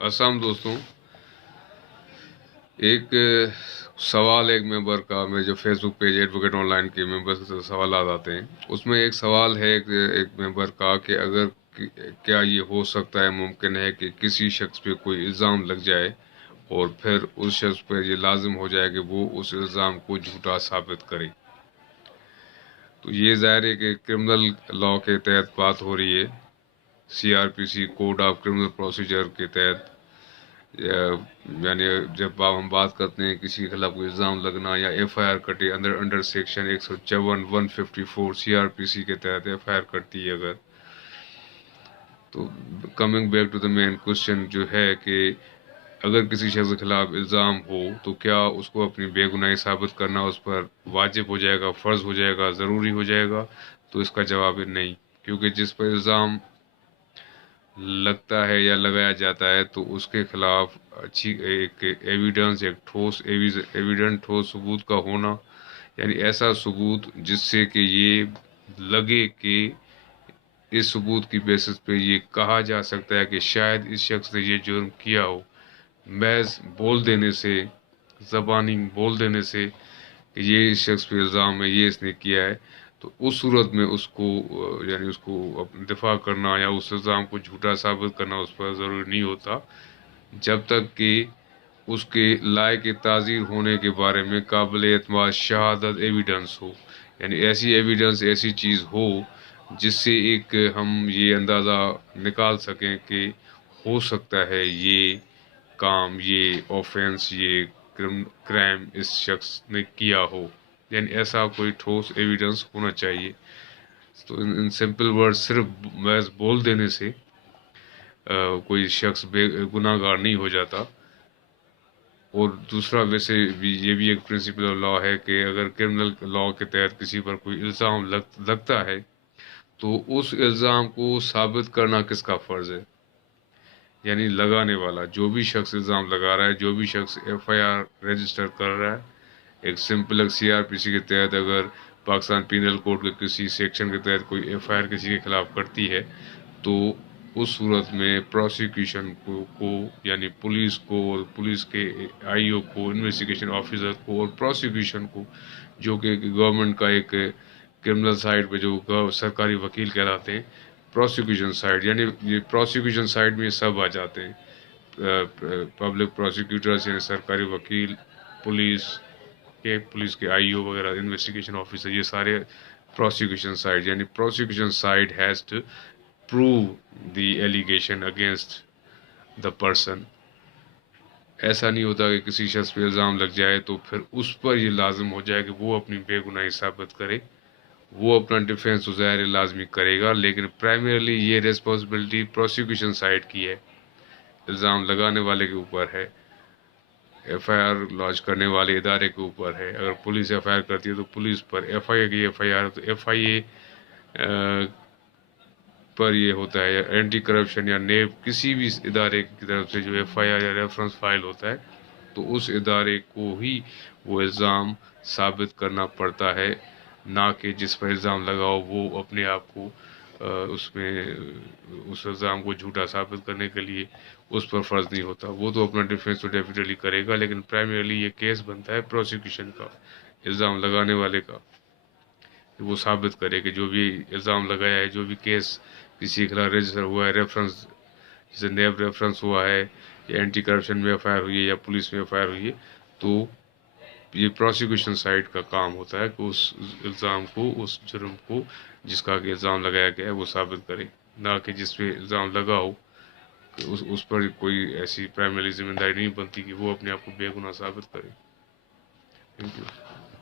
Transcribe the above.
असम दोस्तों, एक सवाल एक मेंबर का, मेरे जो फेसबुक पेज एडवोकेट ऑनलाइन के मेंबर्स से सवाल आते हैं, उसमें एक सवाल है एक मेंबर का कि अगर क्या ये हो सकता है, मुमकिन है कि किसी शख्स पे कोई इल्ज़ाम लग जाए और फिर उस शख्स पर ये लाजिम हो जाए कि वो उस इल्ज़ाम को झूठा साबित करे। तो ये ज़ाहिर है कि क्रिमिनल लॉ के तहत बात हो रही है, CRPC code of criminal procedure के तहत। यानी जब हम बात करते हैं किसी के खिलाफ कोई इल्ज़ाम लगना या FIR कटे अंडर सेक्शन 154 154 CRPC के तहत FIR कटती है अगर, तो coming back to the main question जो है कि अगर किसी शख्स के खिलाफ इल्ज़ाम हो तो क्या उसको अपनी बेगुनाही साबित करना उस पर वाजिब हो जाएगा, फ़र्ज़ हो जाएगा, ज़रूरी हो जाएगा? तो इसका जवाब है नहीं, क्योंकि जिस पर इल्ज़ाम लगता है या लगाया जाता है तो उसके खिलाफ अच्छी एक एविडेंस, एक ठोस एविडेंट, ठोस सबूत का होना, यानी ऐसा सबूत जिससे कि ये लगे कि इस सबूत की बेसिस पे ये कहा जा सकता है कि शायद इस शख्स ने ये जुर्म किया हो। महज बोल देने से, ज़बानी बोल देने से कि ये इस शख्स पे इल्ज़ाम है, ये इसने किया है, तो उस सूरत में उसको यानी उसको दिफा करना या उस इल्ज़ाम को झूठा साबित करना उस पर ज़रूरी नहीं होता, जब तक कि उसके लायक ताज़ीर होने के बारे में काबिल एतमाद शहादत एविडेंस हो। यानी ऐसी एविडेंस, ऐसी चीज़ हो जिससे एक हम ये अंदाज़ा निकाल सकें कि हो सकता है ये काम, ये ऑफेंस, ये क्राइम इस शख्स ने किया हो। यानी ऐसा कोई ठोस एविडेंस होना चाहिए। तो इन सिंपल वर्ड, सिर्फ महज बोल देने से कोई शख्स गुनाहगार नहीं हो जाता। और दूसरा, वैसे भी ये भी एक प्रिंसिपल ऑफ लॉ है कि अगर क्रिमिनल लॉ के तहत किसी पर कोई इल्ज़ाम लगता है तो उस इल्ज़ाम को साबित करना किसका फ़र्ज़ है? यानी लगाने वाला, जो भी शख्स इल्ज़ाम लगा रहा है, जो भी शख्स FIR रजिस्टर कर रहा है, एक सिंपल CRPC के तहत अगर पाकिस्तान पीनल कोड के किसी सेक्शन के तहत कोई FIR किसी के खिलाफ करती है तो उस सूरत में प्रोसिक्यूशन को यानी पुलिस को और पुलिस के IO को, इन्वेस्टिगेशन ऑफिसर को और प्रोसिक्यूशन को, जो कि गवर्नमेंट का एक क्रिमिनल साइड पे जो सरकारी वकील कहलाते हैं, प्रोसिक्यूशन साइड, यानी ये प्रोसिक्यूशन साइड में सब आ जाते हैं, पब्लिक प्रोसिक्यूटर्स यानी सरकारी वकील, पुलिस के IO वगैरह, इन्वेस्टिगेशन ऑफिसर, ये सारे प्रोसिक्यूशन साइड। यानी prosecution side has to prove the allegation against the person. ऐसा नहीं होता कि किसी शख्स पे इल्ज़ाम लग जाए तो फिर उस पर ये लाजिम हो जाए कि वो अपनी बेगुनाही साबित करे। वो अपना डिफेंस तो ज़ाहिर लाजमी करेगा, लेकिन प्राइमरीली ये रिस्पॉन्सिबिलिटी प्रोसिक्यूशन साइड की है, इल्ज़ाम लगाने वाले के ऊपर है, FIR लॉन्च करने वाले इदारे के ऊपर है। अगर पुलिस FIR करती है तो पुलिस पर, FIA की FIR तो FIA पर ये होता है, एंटी करप्शन या नेब किसी भी इदारे की तरफ से जो FIR या रेफरेंस फाइल होता है तो उस इदारे को ही वो इल्ज़ाम साबित करना पड़ता है, ना कि जिस पर इल्ज़ाम लगाओ वो अपने आप को उसमें उस इल्ज़ाम को झूठा साबित करने के लिए उस पर फ़र्ज़ नहीं होता। वो तो अपना डिफेंस तो डेफिनेटली करेगा, लेकिन प्राइमरीली ये केस बनता है प्रोसिक्यूशन का, इल्ज़ाम लगाने वाले का, कि वो साबित करे कि जो भी इल्ज़ाम लगाया है, जो भी केस किसी के खिलाफ रजिस्टर हुआ है, रेफरेंस जैसे नेब रेफरेंस हुआ है या एंटी करप्शन में FIR हुई है या पुलिस में FIR हुई है, तो ये प्रोसिक्यूशन साइड का काम होता है कि उस इल्ज़ाम को, उस जुर्म को जिसका कि इल्ज़ाम लगाया गया है वो साबित करे, ना कि जिस पे इल्ज़ाम लगा हो उस पर कोई ऐसी प्राइमरी जिम्मेदारी नहीं बनती कि वो अपने आप को बेगुनाह साबित करे। Thank you.